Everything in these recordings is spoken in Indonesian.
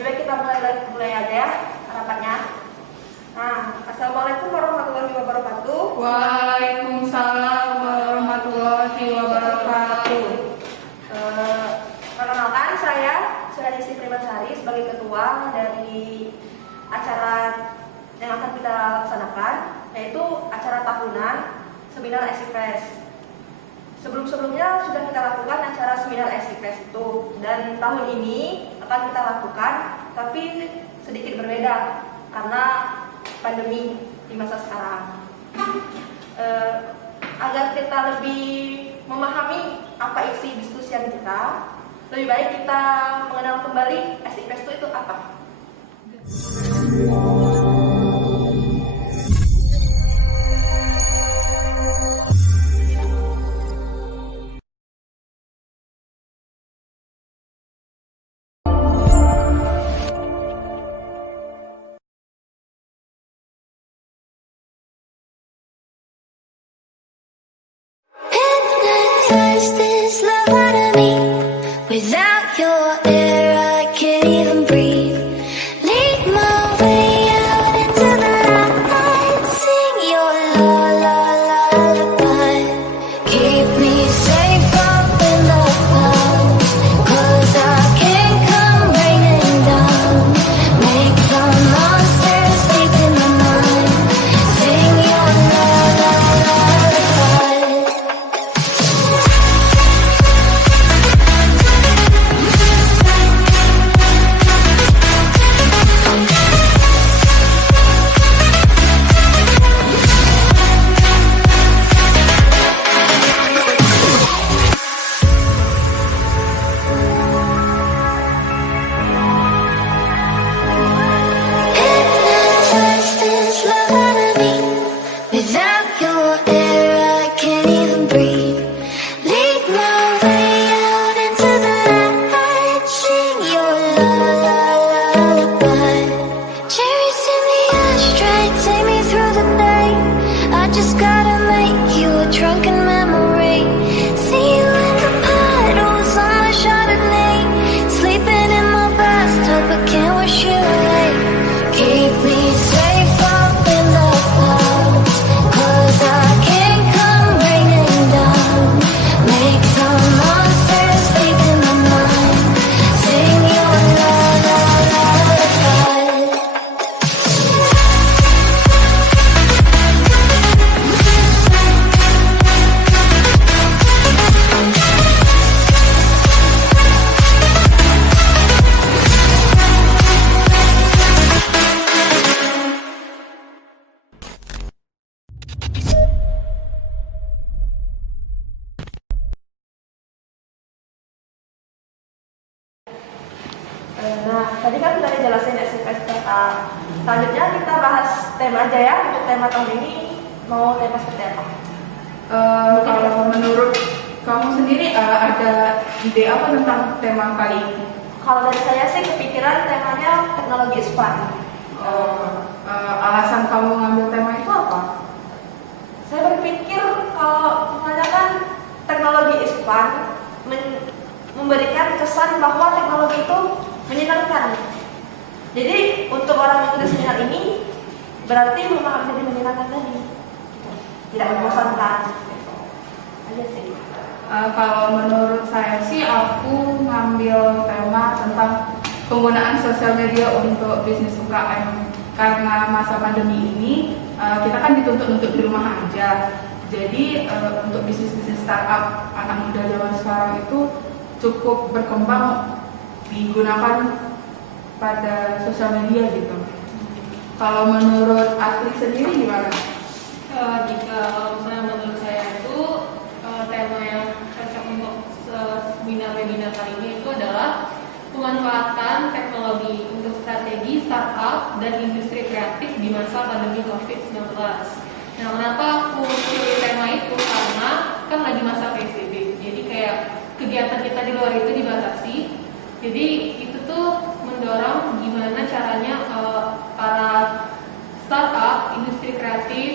lebih baik kita mulai aja ya rapatnya. Nah, assalamualaikum warahmatullahi wabarakatuh. Waalaikumsalam warahmatullahi wabarakatuh. Perkenalkan, saya Suryadisi Primasari sebagai ketua dari acara yang akan kita laksanakan, yaitu acara tahunan seminar SIPES. Sebelum-sebelumnya sudah kita lakukan acara seminar SIPES itu, dan tahun ini akan kita lakukan, tapi sedikit berbeda karena pandemi di masa sekarang. Agar kita lebih memahami apa isi diskusian kita, lebih baik kita mengenal kembali SIPES itu apa. Hypnotized this love out of me. Without your air, I can't even breathe. Lead my way out into the light. Sing your la la lullaby. Keep me safe up in the clouds. 'Cause I can't come raining down. Make the monsters sleep in the night. Sing your la la lullaby. Hypnotized this love out of me. Without your air, I can't even breathe. Lead my way out into the light. Sing your la la lullaby. Cherries in the ashtray, take me through the night. I just gotta make you a drunken memory. See you in the puddles on my Chardonnay. Sleeping in my bathtub, but can't wash you away. Keep me safe up in the clouds. 'Cause I can't come raining down. Make the monsters sleep in the night. Sing your la la lullaby. Nah, tadi kan sudah dijelasin SIPES kita. Selanjutnya kita bahas tema aja ya. Untuk tema tahun ini mau tema seperti apa? Kalau menurut kamu sendiri ada ide apa tentang tema kali ini? Kalau dari saya sih kepikiran temanya teknologi ISPAN. Alasan kamu ngambil tema itu apa? Saya berpikir kalau menggunakan teknologi ISPAN memberikan kesan bahwa teknologi itu menyenangkan. Jadi untuk orang yang ikut seminar ini berarti memang jadi menyenangkan tadi, tidak membosankan. Aja sih. Kalau menurut saya sih aku ngambil tema tentang penggunaan sosial media untuk bisnis UKM. Karena masa pandemi ini kita kan dituntut untuk di rumah aja. Jadi untuk bisnis-bisnis startup anak muda zaman sekarang itu cukup berkembang digunakan pada sosial media gitu. Kalau menurut Asli sendiri gimana? Kalau misalnya menurut saya itu tema yang cocok untuk webinar kali ini itu adalah pemanfaatan teknologi untuk strategi startup dan industri kreatif di masa pandemi COVID-19. Nah, kenapa aku pilih tema itu? Karena kan lagi masa PSBB, jadi kayak kegiatan kita di luar itu dibatasi. Jadi itu tuh mendorong gimana caranya para startup, industri kreatif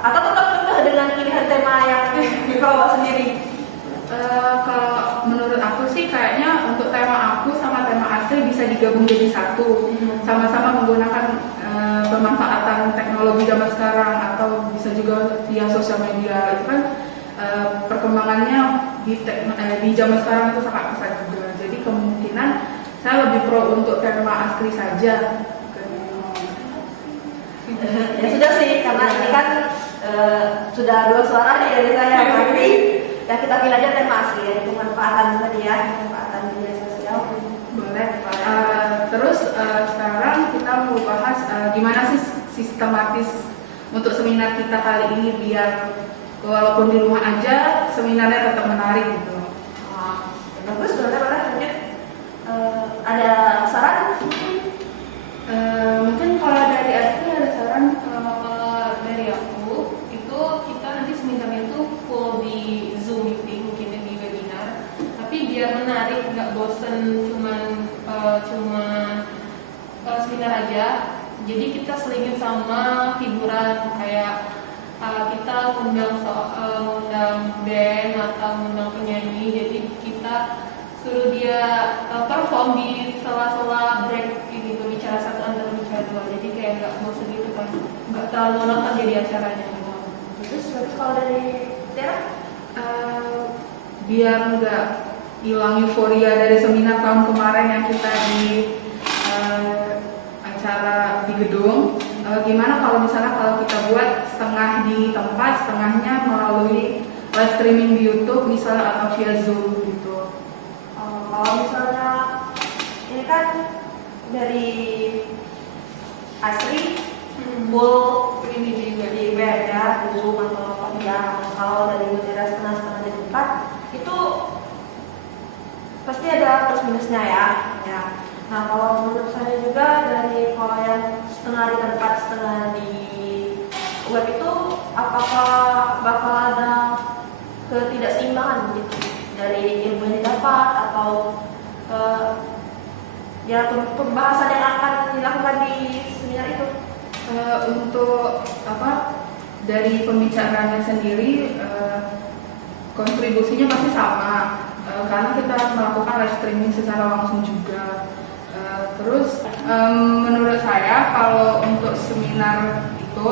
Atau tetap kekeh dengan pilihan tema yang dibawa sendiri? Kalau menurut aku sih kayaknya untuk tema aku sama tema asli bisa digabung jadi satu, sama-sama menggunakan pemanfaatan teknologi zaman sekarang atau bisa juga via sosial media. Itu kan perkembangannya di zaman sekarang itu sangat pesat juga. Jadi kemungkinan saya lebih pro untuk tema asli saja. Ya sudah sih, karena ini kan sudah 2 suara nih dari saya. Berarti ya kita pilih aja tema asli, ya, pemanfaatan tadi ya, pemanfaatan media sosial. Boleh. Terus sekarang kita mau bahas gimana sih sistematis untuk seminar kita kali ini biar walaupun di rumah aja seminarnya tetap menarik gitu. Bagus, boleh lanjut. Ada saran? Mungkin kalau dari Asri ada saran. Kalau dari aku itu kita nanti seminarnya itu full di Zoom meeting, mungkin di webinar. Tapi biar menarik, nggak bosen cuma seminar aja. Jadi kita selingin sama hiburan kayak kita undang band atau undang penyanyi. Jadi kita suruh dia perform di sela-sela break gitu, bicara satu antara bicara dua. Jadi kayak nggak bosan gitu kan, nggak terlalu nonton jadi acaranya gitu. Terus kalau dari Tera? Biar nggak hilang euforia dari seminar tahun kemarin yang kita di acara di gedung. Gimana kalau misalnya kalau kita buat setengah di tempat, setengahnya melalui live streaming di YouTube misalnya atau via Zoom gitu. Kalau misalnya ini kan dari Asri full ini di web ya, di Zoom atau apa ya. Kalau dari Mutiara setengah-setengah di tempat itu pasti ada plus minusnya ya. Nah kalau menurut saya juga dari kalau yang setengah di tempat setengah di web itu apakah bakal ada ketidakseimbangan gitu dari ilmu yang didapat atau ya pembahasan yang akan dilakukan di seminar itu? Untuk dari pembicaraannya sendiri kontribusinya pasti sama karena kita melakukan live streaming secara langsung juga. Terus menurut saya kalau untuk seminar itu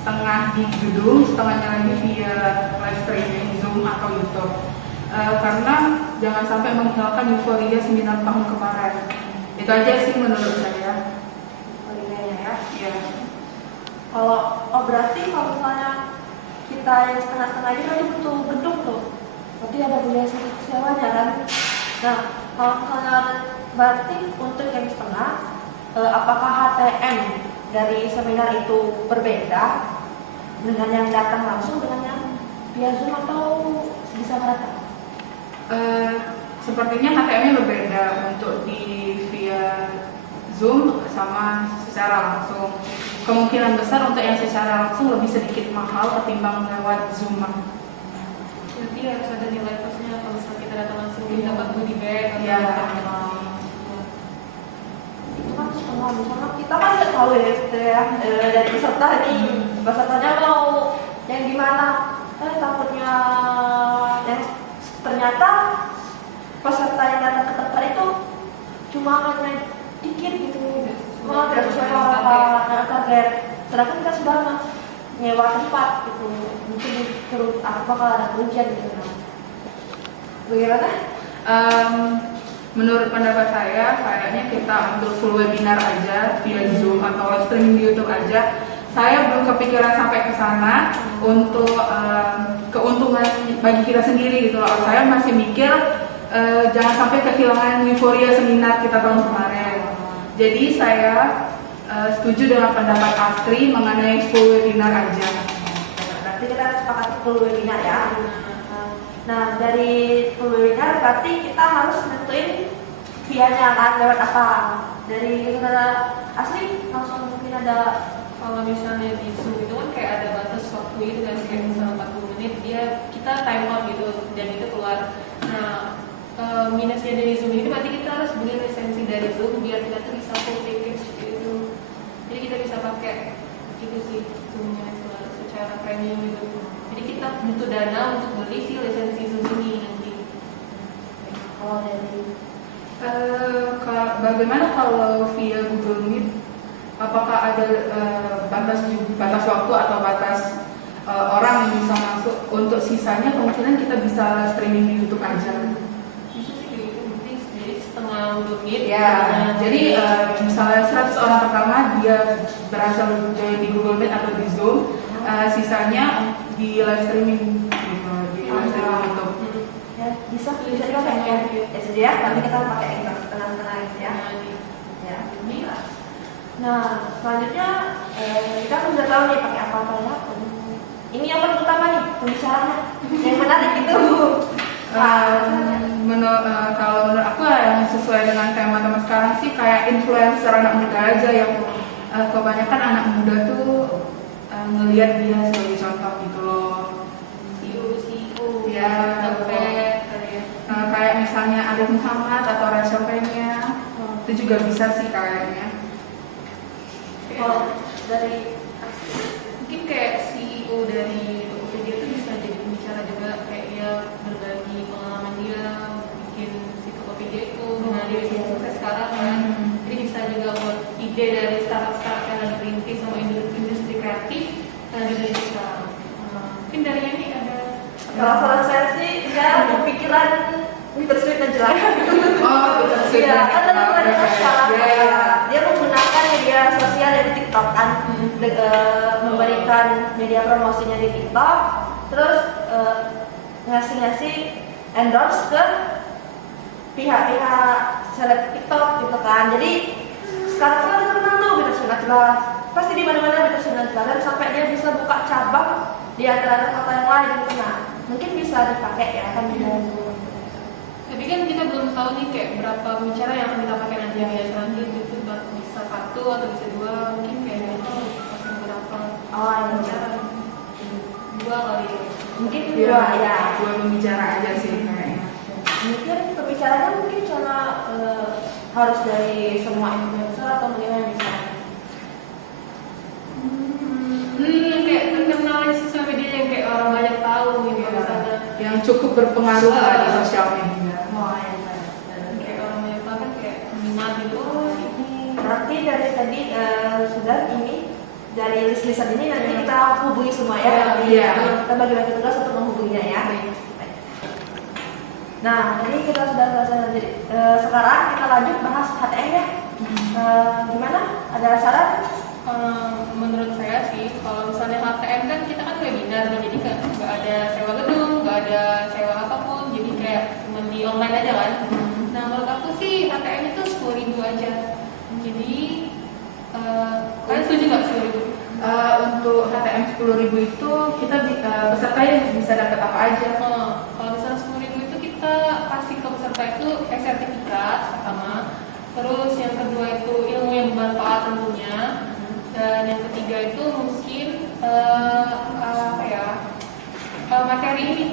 setengah di gedung, setengahnya lagi via live streaming Zoom atau YouTube. Karena jangan sampai menghilangkan euforia seminar tahun kemarin. Itu aja sih menurut saya. Euforianya ya. Ya. Berarti kalau misalnya kita yang setengah-setengah ini kan butuh gedung tuh. Berarti ada biaya sewanya kan. Nah, kalau misalnya berarti untuk yang setengah, apakah HTM dari seminar itu berbeda dengan yang datang langsung dengan yang via Zoom atau bisa merata? Sepertinya HTM-nya berbeda untuk di via Zoom sama secara langsung. Kemungkinan besar untuk yang secara langsung lebih sedikit mahal ketimbang lewat Zoom. Jadi harus ada nilai plusnya kalau misalnya kita datang langsung kita dapat goodie bag atau Ya. Itu kan setengah, misalnya kita kan nggak tahu ya, dari peserta ini pesertanya mau yang gimana, takutnya yang ternyata peserta yang datang ke tempat itu cuma hanya dikit gitu, tidak sesuai apa target. Sedangkan kita sudah nyewa tempat gitu, mungkin terus bakal ada kerugian gitu. Bagaimana? Menurut pendapat saya, kayaknya kita ambil full webinar aja via Zoom atau live streaming di YouTube aja. Saya belum kepikiran sampai ke sana untuk keuntungan bagi kita sendiri gitu loh. Saya masih mikir jangan sampai kehilangan euforia seminar kita tahun kemarin. Jadi saya setuju dengan pendapat Astri mengenai full webinar aja. Berarti kita sepakat full webinar ya. Nah, dari full webinar berarti kita harus nentuin via-nya kan lewat apa. Dari saudara Asli langsung mungkin ada, kalau misalnya di Zoom itu kan kayak ada batas waktu itu kan, kayak misalnya 40 menit kita time out gitu dan itu keluar. Nah, minusnya dari Zoom ini berarti kita harus beli lisensi dari Zoom biar kita tuh bisa full package gitu. Jadi kita bisa pakai itu sih Zoom-nya secara secara premium gitu. Jadi kita butuh dana untuk beli si lisensi Zoom ini nanti. Kalau dari Bagaimana kalau via Google Meet? Apakah ada batas waktu atau batas orang yang bisa masuk? Untuk sisanya kemungkinan kita bisa streaming di YouTube aja. Bisa sih kayak gitu, nanti jadi setengah Google Meet. Ya, jadi misalnya 100 orang pertama dia berhasil join di Google Meet atau di Zoom, sisanya di live streaming gitu, di live streaming YouTube. ya bisa dipakai ya, tapi kita pakai tengah-tengah gitu ya. Ya. Nah, selanjutnya kita kan udah tahu nih pakai apa ya. Ini yang paling utama nih, pembicaranya. Yang menarik itu. Kalau menurut aku yang sesuai dengan tema teman sekarang sih kayak influencer anak muda aja yang kebanyakan anak muda tuh ngelihat dia sebagai contoh gitu loh. CEO, Ya, kayak misalnya Arif Muhammad atau Rachel Fenya, itu juga bisa sih kayaknya. Kalau dari mungkin kayak CEO dari Tokopedia itu bisa jadi pembicara juga, kayak dia berbagi pengalaman dia bikin si Tokopedia itu dengan dia bisa sukses sekarang kan. Jadi bisa juga buat ide dari startup yang lagi berintis sama industri kreatif yang lagi berintis sekarang. Mungkin dari ini ada kalau saya sih saya kepikiran Bittersweet Najla. Oh, Bittersweet Iya, kan Najla. tadi kan sekarang Iya. dia menggunakan media sosial dari TikTok kan, memberikan media promosinya di TikTok, terus ngasih endorse ke pihak-pihak seleb TikTok gitu kan. Jadi sekarang kan terkenal tuh Bittersweet Najla, pasti di mana-mana Bittersweet Najla, dan sampai dia bisa buka cabang di antara kota yang lain gitu. Nah, mungkin bisa dipakai ya kan di tapi kan kita belum tahu nih kayak berapa pembicara yang akan kita pakai nanti ya, nanti itu bisa 1 atau bisa 2, mungkin kayak itu pakai berapa pembicara, 2 kali ya. mungkin Iya, dua ya. dua pembicara aja sih kayaknya. Mungkin pembicaranya mungkin cuma harus dari semua influencer atau bagaimana misalnya. Kayak terkenal di sosial media yang kayak orang banyak tahu gitu ya, misalnya Yang cukup berpengaruh lah di sosial media. kayak orang banyak tahu kan kayak minat gitu. Oh, ini Berarti dari tadi sudah ini dari list-listan ini nanti kita hubungi semua ya. Iya. Kita bagi-bagi tugas untuk menghubunginya ya. Nah, jadi kita sudah selesai. Jadi sekarang kita lanjut bahas HTM ya. Gimana? Ada saran? menurut saya sih kalau misalnya HTM kan kita kan webinar nih, jadi nggak ada sewa gedung, nggak ada sewa apapun, jadi kayak cuma di online aja kan. Nah menurut aku sih HTM itu 10.000 aja. Jadi kalian setuju nggak 10.000? Untuk HTM 10.000 itu kita pesertanya bisa dapat apa aja? Kalau misalnya 10.000 itu kita kasih ke peserta itu sertifikat pertama, terus yang kedua itu ilmu yang bermanfaat tentunya, dan yang ketiga itu mungkin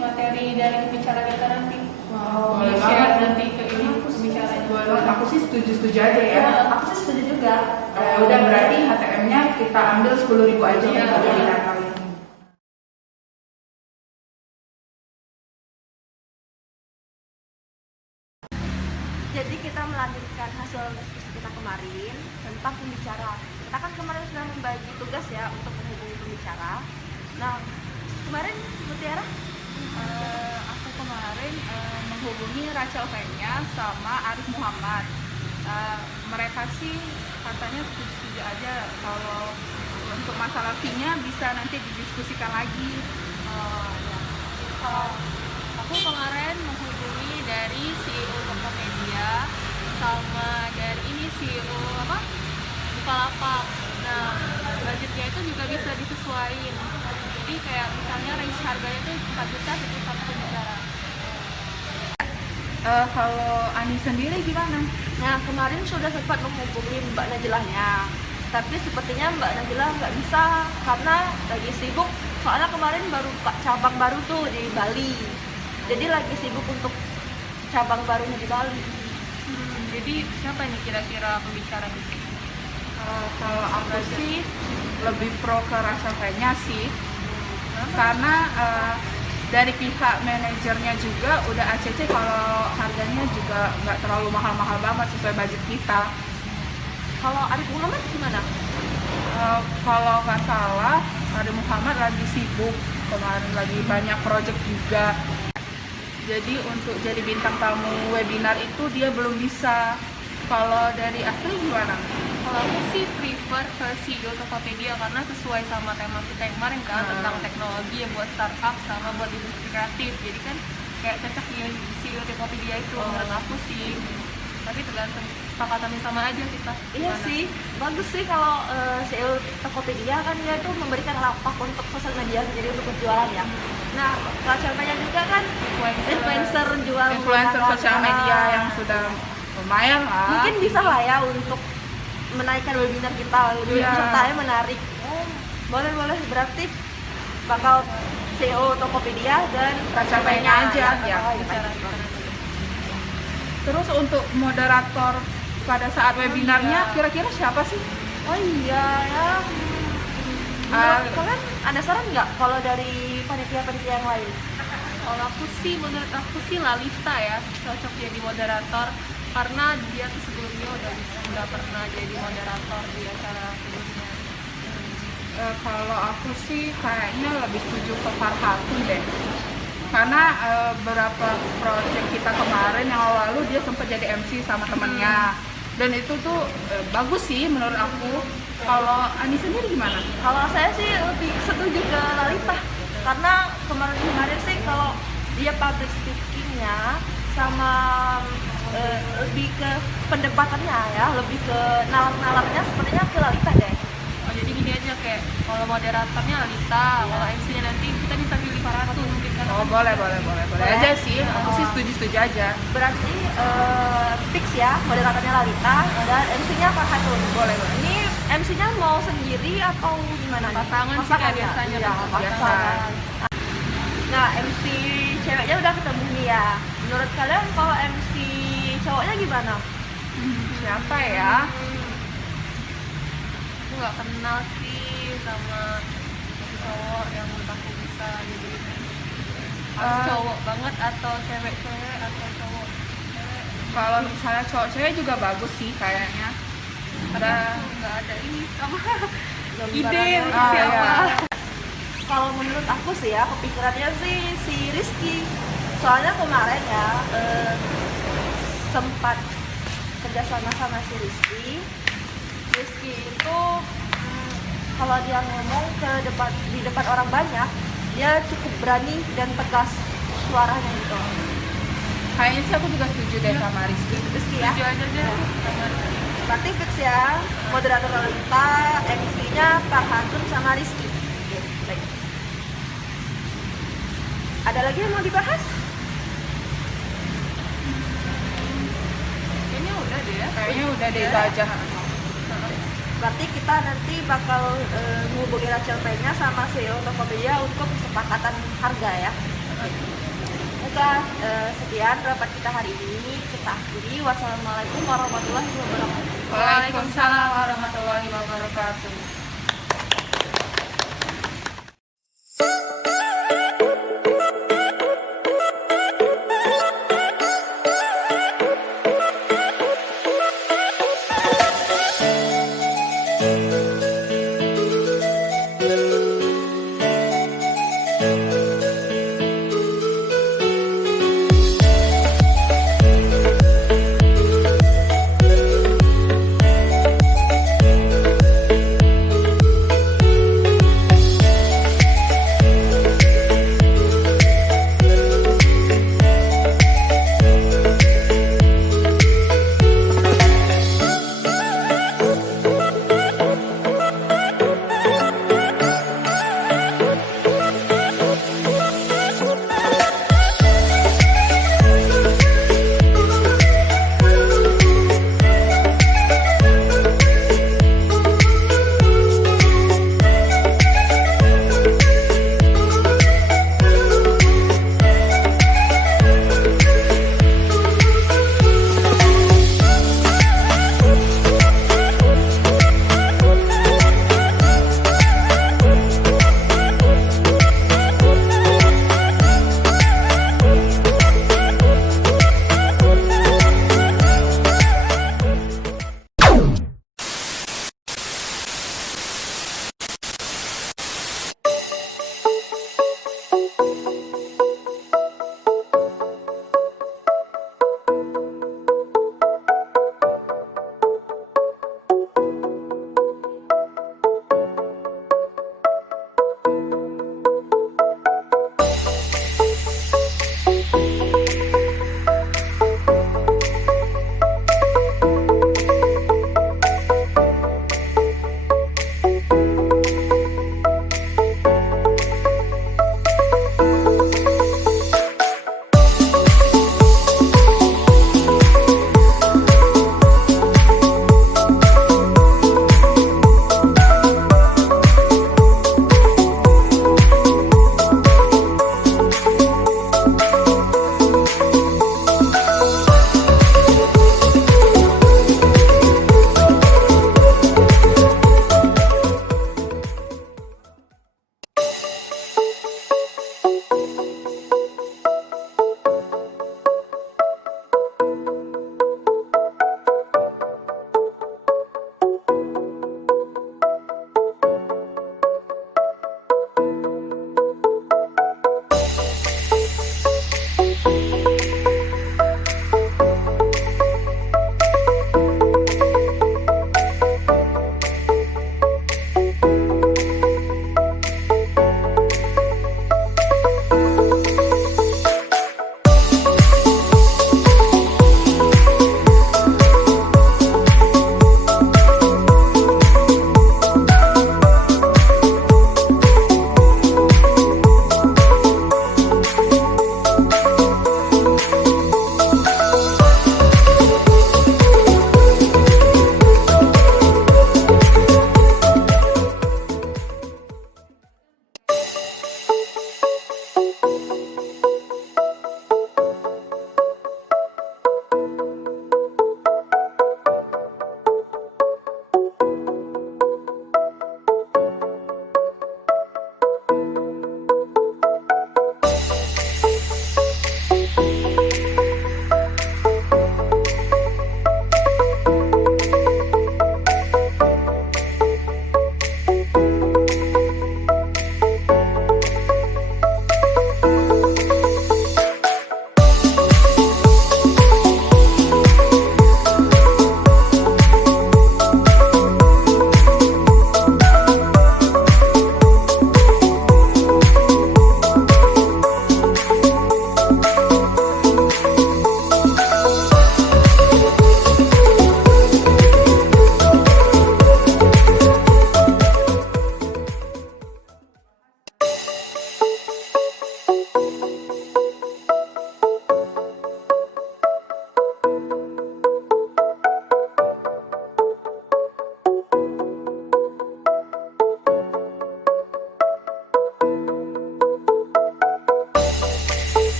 materi dari pembicara kita nanti. Boleh Share banget. nanti ke ini pembicaranya. Aku sih setuju aja ya. Aku sih setuju juga. Udah berarti HTM-nya kita ambil 10.000 aja Iya. untuk webinar kali ini. Jadi kita melanjutkan hasil diskusi kita kemarin tentang pembicara. Kita kan kemarin sudah membagi tugas ya untuk menghubungi pembicara. Nah, kemarin Mutiara Aku kemarin menghubungi Rachel Fenya sama Arif Muhammad. Mereka sih katanya setuju aja kalau untuk masalah fee-nya bisa nanti didiskusikan lagi. Kalau aku kemarin menghubungi dari CEO Tokopedia sama dari ini CEO Bukalapak. Nah, budgetnya itu juga bisa disesuaikan. Jadi kayak misalnya range harganya itu 4 juta untuk satu pembicara. Kalau Ani sendiri gimana? Nah, kemarin sudah sempat menghubungi Mbak Najlahnya, tapi sepertinya Mbak Najlah nggak bisa karena lagi sibuk. Soalnya kemarin baru buka cabang baru tuh di Bali, jadi lagi sibuk untuk cabang barunya di Bali. Jadi siapa nih kira-kira pembicara di sini? Kalau aku sih lebih pro ke Rachel Fenya sih. karena dari pihak manajernya juga udah ACC kalau harganya juga nggak terlalu mahal-mahal banget sesuai budget kita. Kalau Arif Muhammad gimana? Kalau nggak salah Arif Muhammad lagi sibuk kemarin, lagi banyak project juga. Jadi untuk jadi bintang tamu webinar itu dia belum bisa. Kalau dari Astri gimana? Kalau aku sih prefer ke CEO Tokopedia karena sesuai sama tema kita yang kemarin kan tentang teknologi yang buat startup sama buat industri kreatif. Jadi kan kayak cocok di CEO Tokopedia itu menurut aku sih. Tapi tergantung kesepakatannya sama aja kita. Iya Gimana? sih, bagus sih kalau CEO Tokopedia kan dia tuh memberikan lapak untuk sosial media jadi untuk berjualan ya. Nah, kalau contohnya juga kan influencer jual Influencer makanan. sosial media yang sudah lumayan lah. Mungkin bisa lah ya untuk menaikkan webinar kita, Iya. pesertanya menarik. Boleh, berarti bakal CEO Tokopedia dan Racapainya aja, ya. bicara. Terus untuk moderator pada saat webinarnya kira-kira siapa sih? Oh iya ya. Menurut kalian ada saran nggak kalau dari panitia-panitia yang lain? Kalau aku sih, menurut aku sih Lalita ya cocok jadi moderator karena dia tuh sebelumnya udah pernah jadi moderator di acara sebelumnya. Kalau aku sih kayaknya lebih setuju ke Farhatun deh. Karena beberapa project kita kemarin yang lalu dia sempat jadi MC sama temennya. Dan itu tuh bagus sih menurut aku. Kalau Ani sendiri gimana? Kalau saya sih lebih setuju ke Lalita karena kemarin sih kalau dia public speakingnya sama lebih ke pendebatannya ya, lebih ke nalar-nalarnya sepertinya ke Lalita deh. Oh, jadi gini aja kayak kalau moderatornya Lalita, kalau MC-nya nanti kita bisa pilih Farhatun mungkin kan. Oh boleh aja sih. Aku sih setuju aja. Berarti fix ya moderatornya Lalita dan MC-nya Farhatun. Boleh. Ini MC-nya mau sendiri atau gimana? Pasangan sih kayak biasanya. Iya, pasangan. Nah, MC ceweknya udah ketemu nih ya. Menurut kalian kalau MC cowoknya gimana? Siapa ya? Aku nggak kenal sih sama cowok yang menurut aku bisa jadi harus cowok banget atau cewek-cewek atau cowok cewek. Kalau misalnya cowok cewek juga bagus sih kayaknya. Ada Nggak ada ini sama Gambarannya. ide untuk Ah, siapa. iya. Kalau menurut aku sih ya, kepikirannya sih si Rizky. Soalnya kemarin ya sempat kerjasama sama si Rizky. Rizky itu kalau dia ngomong di depan orang banyak, dia cukup berani dan tegas suaranya gitu. kayaknya sih aku juga setuju deh sama Rizky. Rizky ya. Setuju aja deh sama Berarti fix ya, moderator Lalita, MC-nya Farhatun sama Rizky. Oke, baik. Ada lagi yang mau dibahas? kayaknya udah deh ya. Kayaknya udah deh itu aja. Berarti kita nanti bakal menghubungi Rachel Penya sama CEO Tokopedia untuk kesepakatan harga ya. Oke, sekian rapat kita hari ini. Kita akhiri. Wassalamualaikum warahmatullahi wabarakatuh. Waalaikumsalam warahmatullahi wabarakatuh.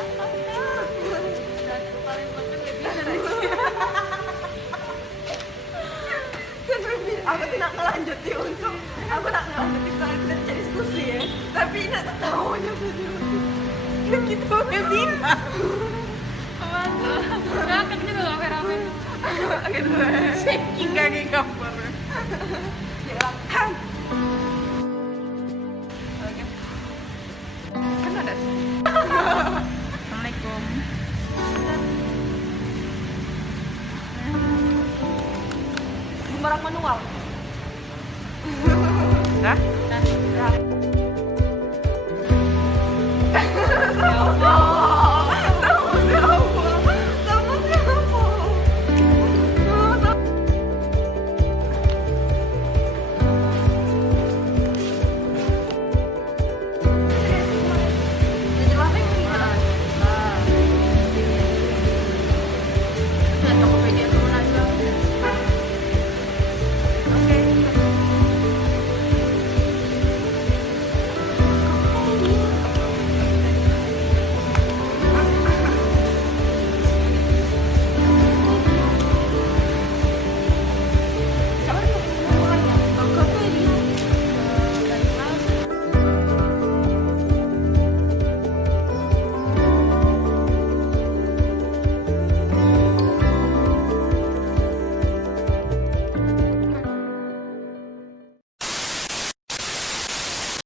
Dan paling penting webinar aja. Kan aku tidak ngelanjuti untuk aku nak ngelanjuti soal kita cari diskusi ya, tapi nak tahu aja kan kita webinar. Nah, kan juga rame-rame. Gitu shaking kayak gambar silakan. Oke kan ada Assalamualaikum. barang manual Dah? Nah,